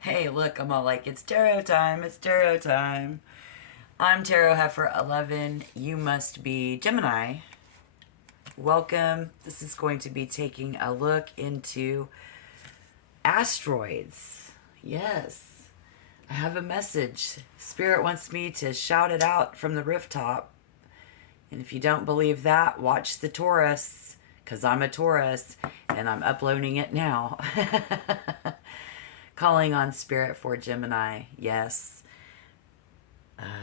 Hey, look, I'm all like, it's tarot time, it's tarot time. I'm Tarot Heifer 11. You must be Gemini. Welcome. This is going to be taking a look into asteroids. Yes, I have a message. Spirit wants me to shout it out from the rooftop. And if you don't believe that, watch the Taurus, because I'm a Taurus and I'm uploading it now. Calling on Spirit for Gemini. Yes.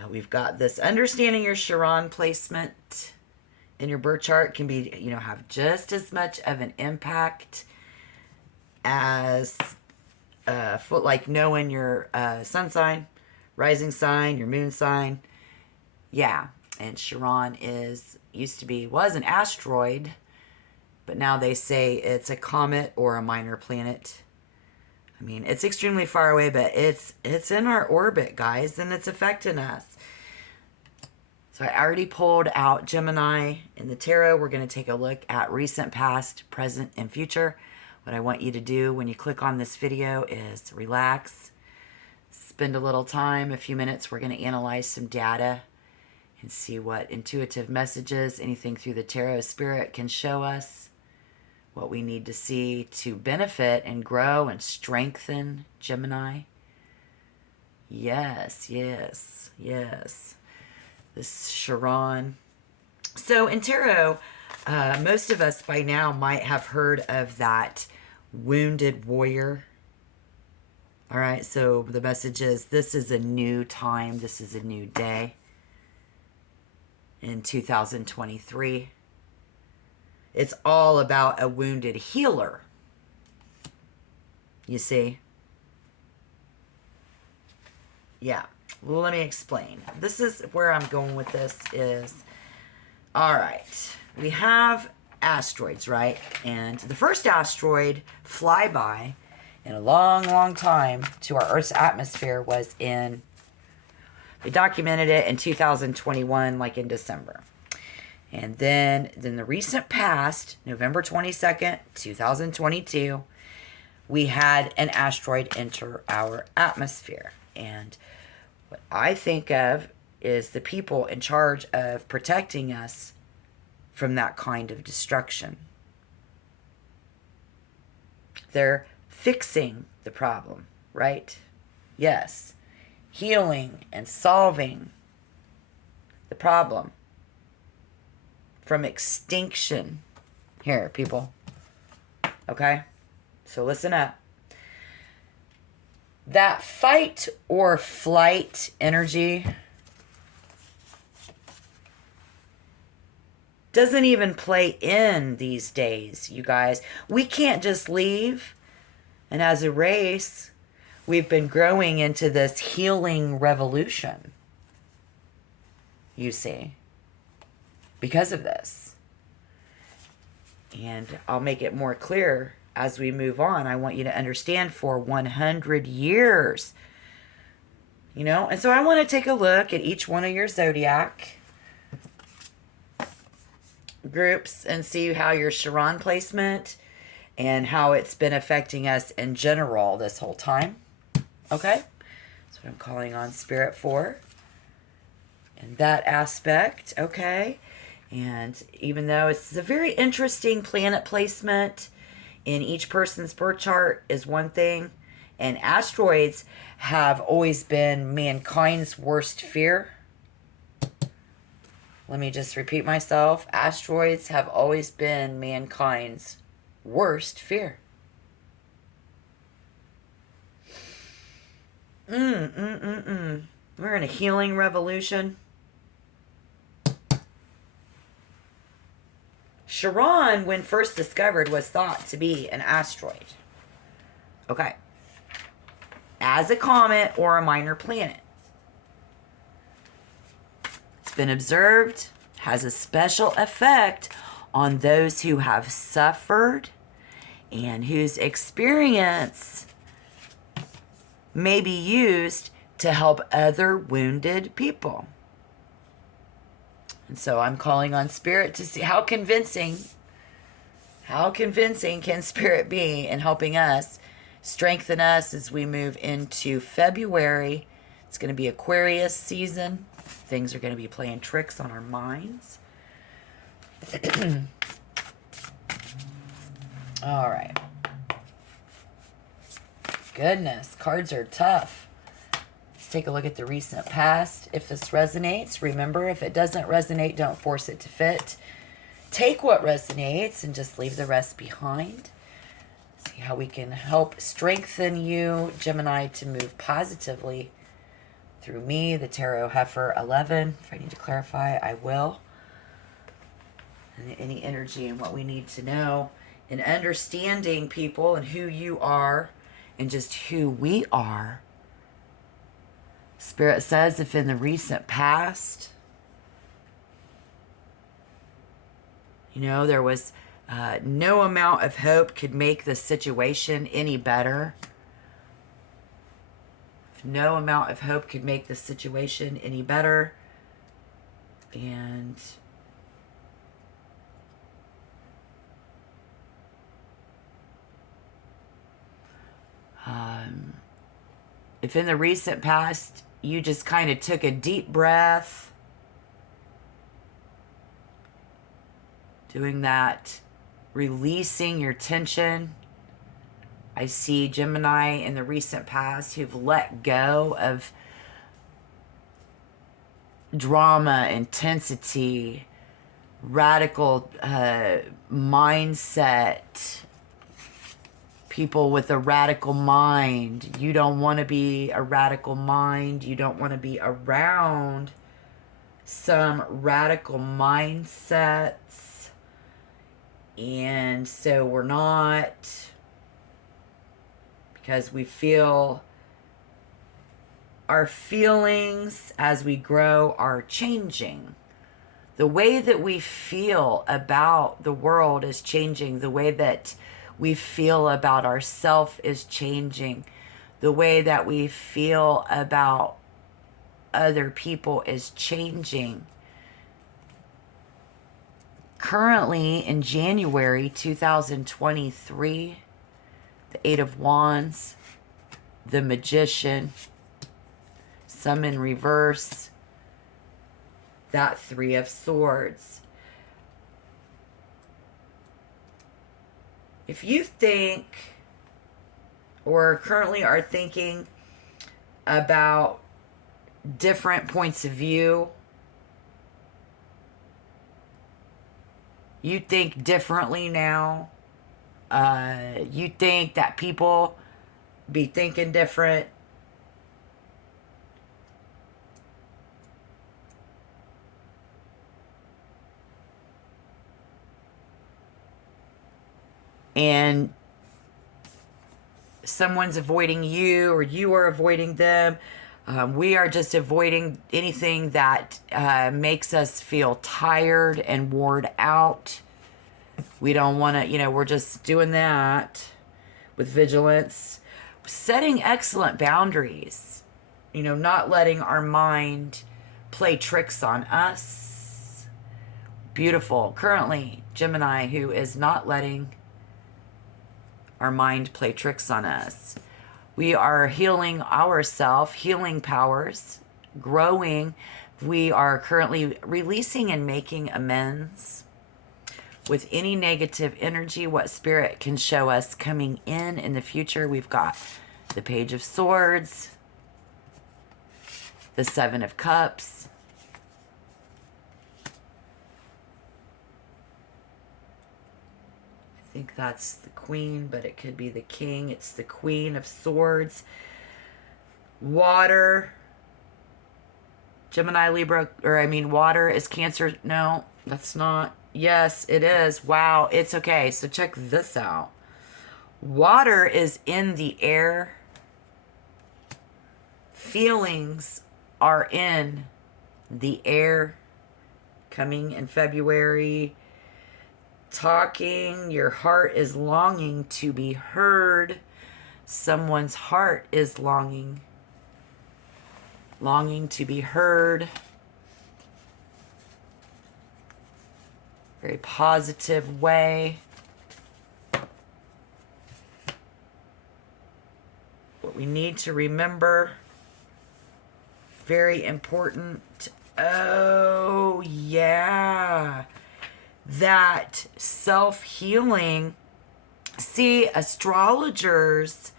We've got this understanding your Chiron placement in your birth chart can be, have just as much of an impact as like knowing your sun sign, rising sign, your moon sign. Yeah. And Chiron was an asteroid, but now they say it's a comet or a minor planet. I mean, it's extremely far away, but it's in our orbit, guys, and it's affecting us. So I already pulled out Gemini in the tarot. We're going to take a look at recent, past, present, and future. What I want you to do when you click on this video is relax, spend a little time, a few minutes. We're going to analyze some data and see what intuitive messages, anything through the tarot spirit can show us, what we need to see to benefit and grow and strengthen Gemini. Yes, yes, yes. This Chiron. So in tarot, most of us by now might have heard of that wounded warrior. All right, so the message is this is a new time. This is a new day in 2023. It's all about a wounded healer. You see? Yeah. Well, let me explain. This is where I'm going with this is, all right, we have asteroids, right? And the first asteroid flyby in a long, long time to our Earth's atmosphere they documented it in 2021, like in December. And then the recent past, November 22nd, 2022, we had an asteroid enter our atmosphere. And what I think of is the people in charge of protecting us from that kind of destruction. They're fixing the problem, right? Yes. Healing and solving the problem from extinction. Here, people. Okay? So listen up. That fight or flight energy doesn't even play in these days, you guys. We can't just leave. And as a race, we've been growing into this healing revolution, you see, because of this. And I'll make it more clear as we move on. I want you to understand for 100 years, and so I want to take a look at each one of your zodiac groups and see how your Chiron placement and how it's been affecting us in general this whole time. Okay? That's what I'm calling on Spirit for. In that aspect, okay? And even though it's a very interesting planet placement in each person's birth chart is one thing, and asteroids have always been mankind's worst fear. Let me just repeat myself. Asteroids have always been mankind's worst fear. We're in a healing revolution. Chiron, when first discovered, was thought to be an asteroid. Okay. As a comet or a minor planet. It's been observed, has a special effect on those who have suffered and whose experience may be used to help other wounded people. And so I'm calling on Spirit to see how convincing can Spirit be in helping us strengthen us as we move into February. It's going to be Aquarius season. Things are going to be playing tricks on our minds. All right. Goodness, cards are tough. Let's take a look at the recent past. If this resonates, remember, if it doesn't resonate, don't force it to fit. Take what resonates and just leave the rest behind. See how we can help strengthen you, Gemini, to move positively through me, the Tarot Heifer 11. If I need to clarify, I will. And any energy and what we need to know. And understanding people and who you are and just who we are. Spirit says if in the recent past, there was no amount of hope could make the situation any better. If no amount of hope could make the situation any better. And if in the recent past you just kind of took a deep breath, doing that, releasing your tension. I see Gemini in the recent past who've let go of drama, intensity, radical mindset. People with a radical mind. You don't want to be a radical mind. You don't want to be around some radical mindsets. And so we're not, because we feel our feelings as we grow are changing. The way that we feel about the world is changing. The way that we feel about ourselves is changing. The way that we feel about other people is changing. Currently, in January 2023, the Eight of Wands, the Magician, some in reverse, that Three of Swords. If you think or currently are thinking about different points of view, you think differently now, you think that people be thinking different, and someone's avoiding you or you are avoiding them. We are just avoiding anything that makes us feel tired and worn out. We don't want to, we're just doing that with vigilance. Setting excellent boundaries, not letting our mind play tricks on us. Beautiful. Currently, Gemini, who is not letting our mind play tricks on us. We are healing ourselves, healing powers, growing. We are currently releasing and making amends with any negative energy, what Spirit can show us coming in the future. We've got the Page of Swords, the Seven of Cups, I think that's the Queen, but it could be the King. It's the Queen of Swords. Water. Gemini, Libra, water is Cancer. No, that's not. Yes, it is. Wow, it's okay. So check this out. Water is in the air. Feelings are in the air. Coming in February. Talking, your heart is longing to be heard. Someone's heart is longing to be heard. Very positive way. We need to remember, very important. Oh, yeah. That self-healing. See, astrologers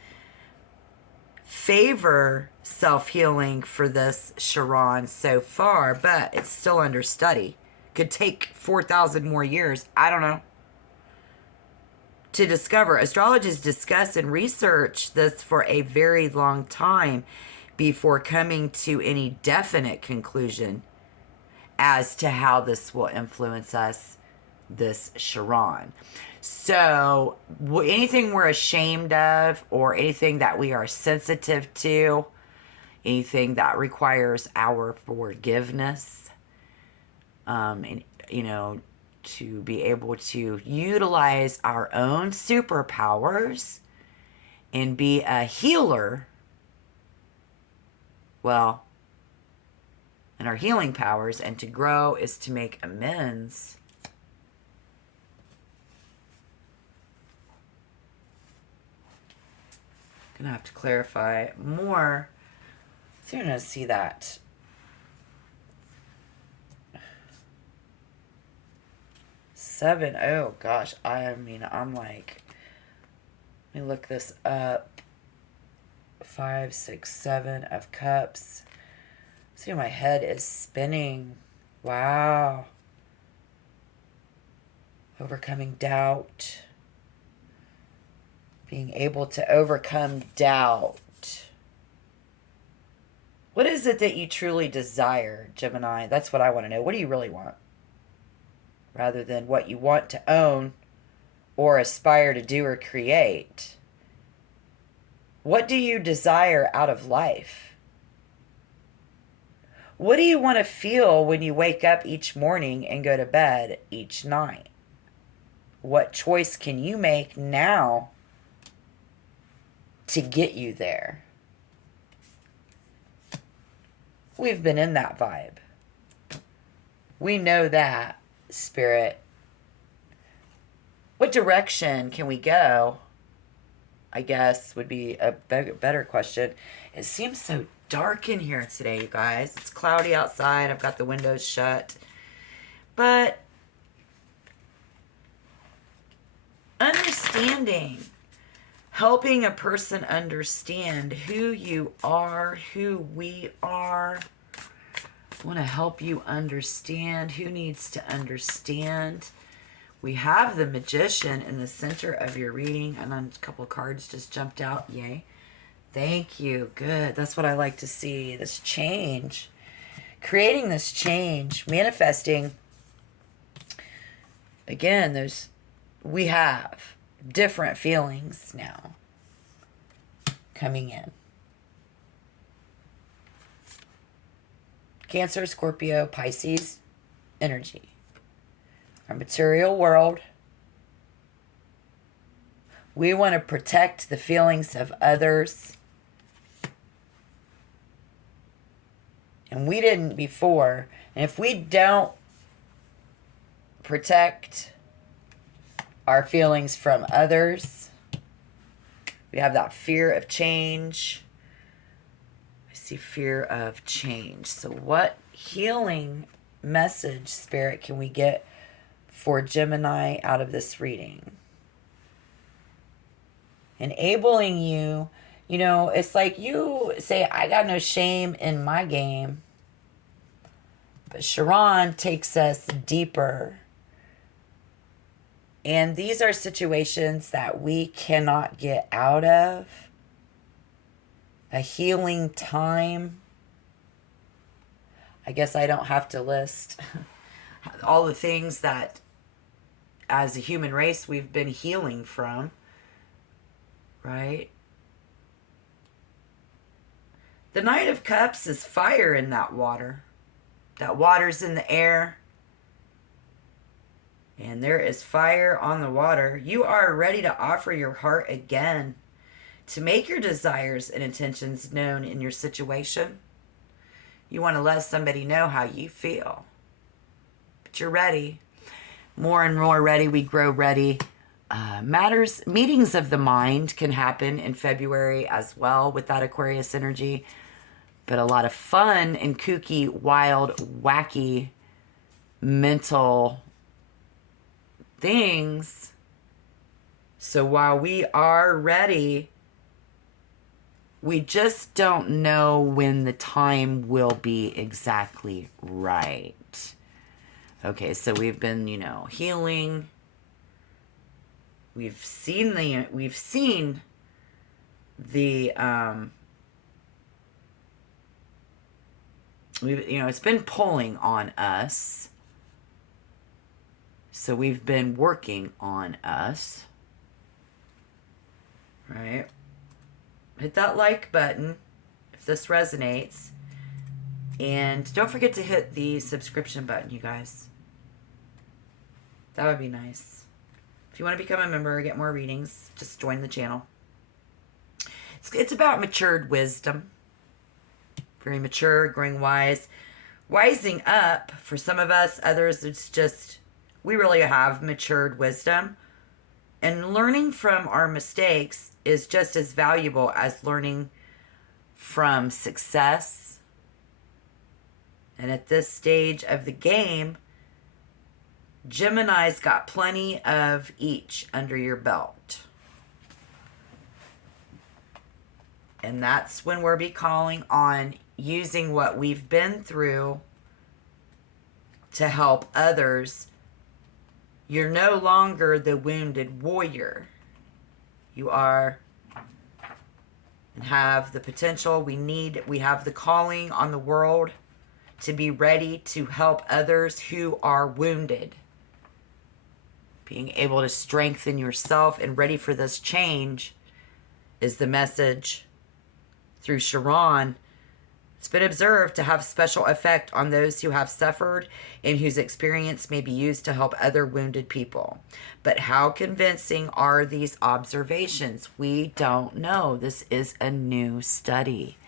favor self-healing for this Chiron so far, but it's still under study. Could take 4,000 more years. I don't know. To discover. Astrologers discuss and research this for a very long time before coming to any definite conclusion as to how this will influence us, this Chiron. So anything we're ashamed of, or anything that we are sensitive to, anything that requires our forgiveness, and, you know, to be able to utilize our own superpowers and be a healer, well, and our healing powers, and to grow is to make amends. Gonna have to clarify more. So you're gonna see that. Seven. Oh gosh. I mean, I'm like, let me look this up. 5, 6, 7 of cups. See, my head is spinning. Wow. Overcoming doubt. Being able to overcome doubt. What is it that you truly desire, Gemini? That's what I want to know. What do you really want? Rather than what you want to own or aspire to do or create. What do you desire out of life? What do you want to feel when you wake up each morning and go to bed each night? What choice can you make now to get you there? We've been in that vibe. We know that, Spirit. What direction can we go? I guess would be a better question. It seems so dark in here today, you guys. It's cloudy outside. I've got the windows shut. But understanding, helping a person understand who you are, who we are. I want to help you understand who needs to understand. We have the Magician in the center of your reading, and then a couple of cards just jumped out. Yay. Thank you. Good. That's what I like to see. This change. Creating this change. Manifesting. Again, we have different feelings now coming in. Cancer, Scorpio, Pisces energy. Our material world. We want to protect the feelings of others. And we didn't before. And if we don't protect our feelings from others, we have that fear of change. I see fear of change. So what healing message, Spirit, can we get for Gemini out of this reading? Enabling you, you know, it's like you say, I got no shame in my game. But Chiron takes us deeper. And these are situations that we cannot get out of. A healing time. I guess I don't have to list all the things that as a human race we've been healing from, right? The Knight of Cups is fire in that water. That water's in the air. And there is fire on the water. You are ready to offer your heart again, to make your desires and intentions known in your situation. You want to let somebody know how you feel. But you're ready. More and more ready. We grow ready. Meetings of the mind can happen in February as well with that Aquarius energy, but a lot of fun and kooky, wild, wacky mental things. So while we are ready, we just don't know when the time will be exactly right. Okay, so we've been, healing. We've seen the it's been pulling on us. So we've been working on us. Right? Hit that like button if this resonates. And don't forget to hit the subscription button, you guys. That would be nice. If you want to become a member or get more readings, just join the channel. It's about matured wisdom. Very mature, growing wise. Wising up for some of us. Others, it's just, we really have matured wisdom. And learning from our mistakes is just as valuable as learning from success. And at this stage of the game, Gemini's got plenty of each under your belt. And that's when we'll be calling on using what we've been through to help others. You're no longer the wounded warrior. You are and have the potential we have the calling on the world to be ready to help others who are wounded. Being able to strengthen yourself and ready for this change is the message through Chiron. It's been observed to have special effect on those who have suffered and whose experience may be used to help other wounded people. But how convincing are these observations? We don't know. This is a new study.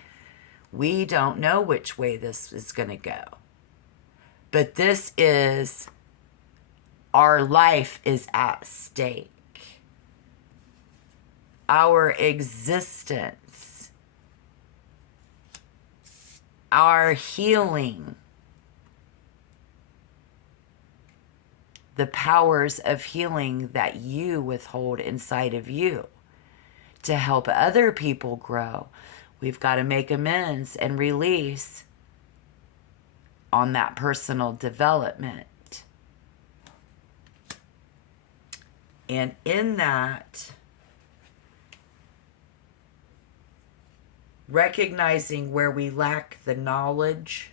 We don't know which way this is going to go. But this is, our life is at stake. Our existence, our healing, the powers of healing that you withhold inside of you to help other people grow. We've got to make amends and release on that personal development. And in that, recognizing where we lack the knowledge,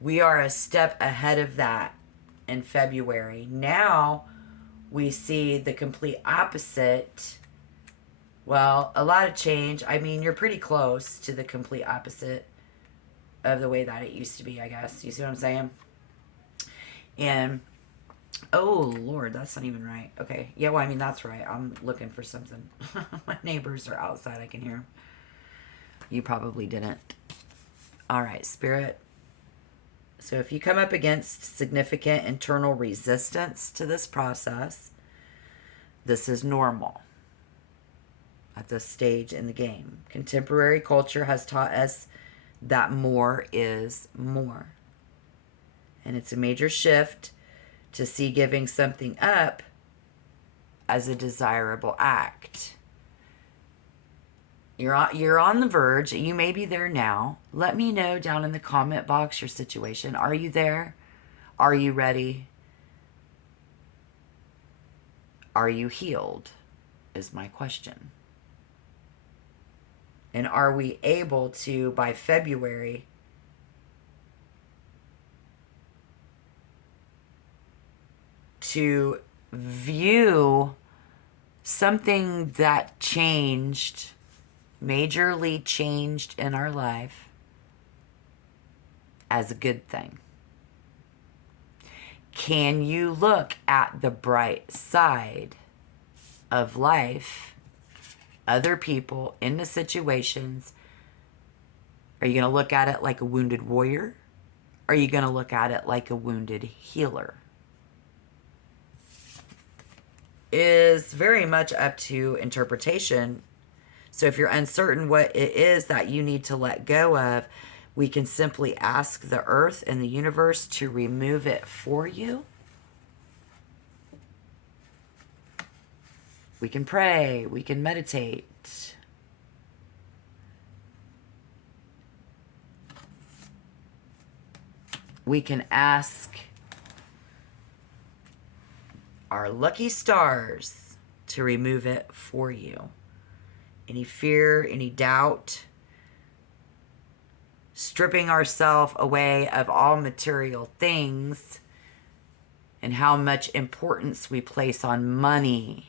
we are a step ahead of that in February. Now we see the complete opposite. Well, a lot of change. I mean, you're pretty close to the complete opposite of the way that it used to be, I guess. You see what I'm saying? And, oh, Lord, that's not even right. Okay. Yeah, well, I mean, that's right. I'm looking for something. My neighbors are outside. I can hear them. You probably didn't. All right, Spirit. So if you come up against significant internal resistance to this process, this is normal at this stage in the game. Contemporary culture has taught us that more is more. And it's a major shift to see giving something up as a desirable act. You're on the verge. You may be there now. Let me know down in the comment box your situation. Are you there? Are you ready? Are you healed? Is my question. And are we able to, by February, to view something that changed, majorly changed in our life, as a good thing? Can you look at the bright side of life, other people, into situations? Are you going to look at it like a wounded warrior? Or are you going to look at it like a wounded healer? is very much up to interpretation. So if you're uncertain what it is that you need to let go of, we can simply ask the earth and the universe to remove it for you. We can pray, we can meditate. We can ask our lucky stars to remove it for you. Any fear, any doubt, stripping ourselves away of all material things and how much importance we place on money.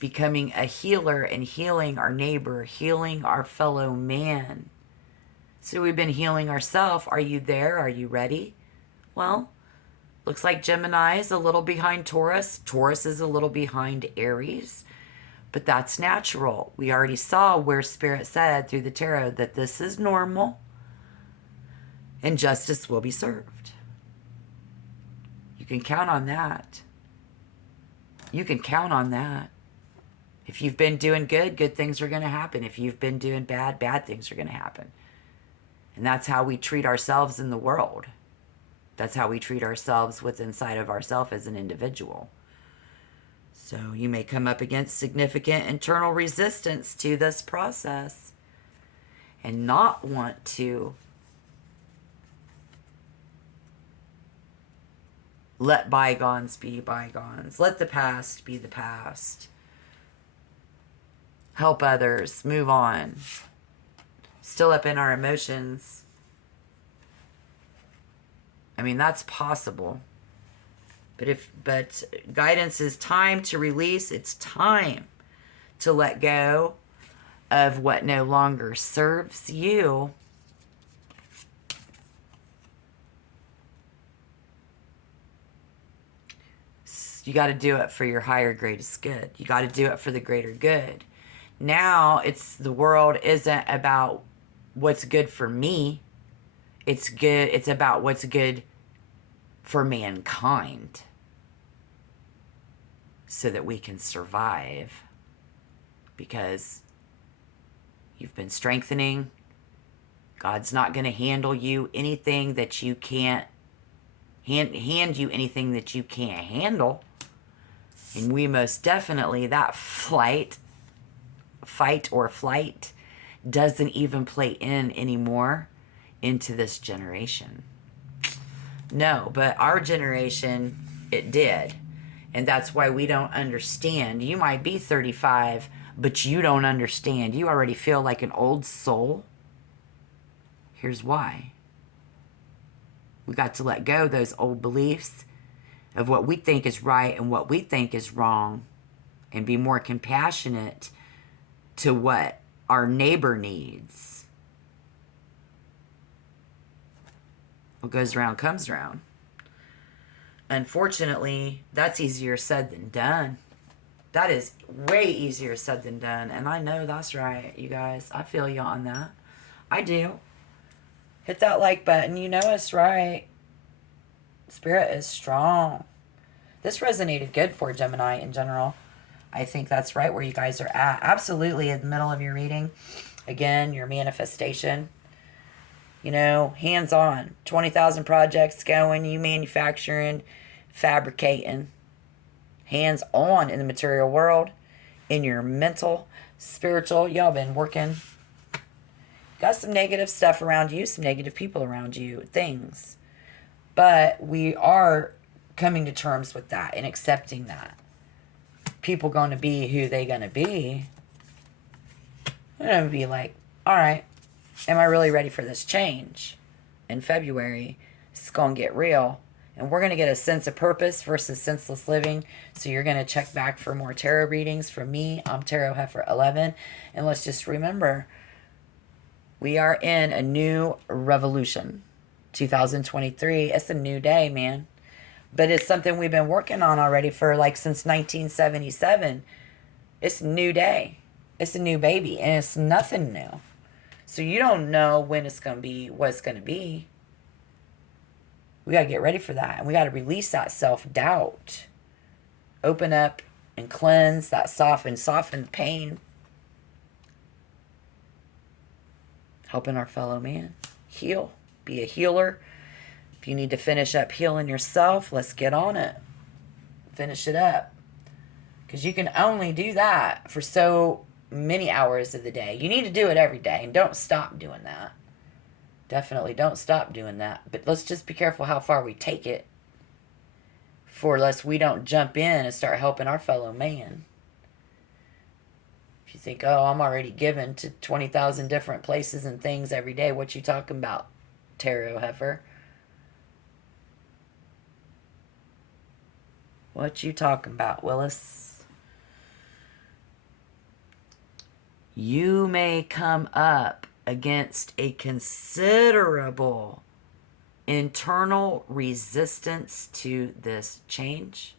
Becoming a healer and healing our neighbor, healing our fellow man. So we've been healing ourselves. Are you there? Are you ready? Well, looks like Gemini is a little behind Taurus. Taurus is a little behind Aries. But that's natural. We already saw where Spirit said through the tarot that this is normal and justice will be served. You can count on that. You can count on that. If you've been doing good, good things are going to happen. If you've been doing bad, bad things are going to happen. And that's how we treat ourselves in the world. That's how we treat ourselves within inside of ourselves as an individual. So you may come up against significant internal resistance to this process and not want to let bygones be bygones. Let the past be the past. Help others. Move on. Still up in our emotions. I mean, that's possible. But guidance is time to release. It's time to let go of what no longer serves you. You got to do it for your higher greatest good. You got to do it for the greater good. Now the world isn't about what's good for me. It's about what's good for mankind so that we can survive, because you've been strengthening. God's not going to handle you anything that you can't hand you anything that you can't handle. And we most definitely, that fight or flight doesn't even play in anymore into this generation. No, but our generation, it did. And that's why we don't understand. You might be 35, but you don't understand. You already feel like an old soul. Here's why. We got to let go of those old beliefs of what we think is right and what we think is wrong, and be more compassionate to what our neighbor needs. What goes around comes around. Unfortunately, that's easier said than done. That is way easier said than done. And I know that's right, you guys. I feel you on that. I do. Hit that like button. You know it's right. Spirit is strong. This resonated good for Gemini in general. I think that's right where you guys are at. Absolutely in the middle of your reading. Again, your manifestation. You know, hands-on. 20,000 projects going. You manufacturing, fabricating. Hands-on in the material world. In your mental, spiritual. Y'all been working. Got some negative stuff around you. Some negative people around you. Things. But we are coming to terms with that and accepting that. People going to be who they going to be. They're going to be like, all right, am I really ready for this change? In February, it's going to get real. And we're going to get a sense of purpose versus senseless living. So you're going to check back for more tarot readings from me. I'm Tarot Heifer 11. And let's just remember, we are in a new revolution. 2023. It's a new day, man. But it's something we've been working on already for like since 1977. It's a new day. It's a new baby. And it's nothing new. So you don't know when it's going to be, what it's going to be. We got to get ready for that. And we got to release that self-doubt. Open up and cleanse that soften pain. Helping our fellow man heal. Be a healer. If you need to finish up healing yourself, let's get on it. Finish it up. Because you can only do that for so many hours of the day. You need to do it every day. And don't stop doing that. Definitely don't stop doing that. But let's just be careful how far we take it. For lest we don't jump in and start helping our fellow man. If you think, oh, I'm already given to 20,000 different places and things every day. What you talking about, tarot heifer? What you talking about, Willis? You may come up against a considerable internal resistance to this change.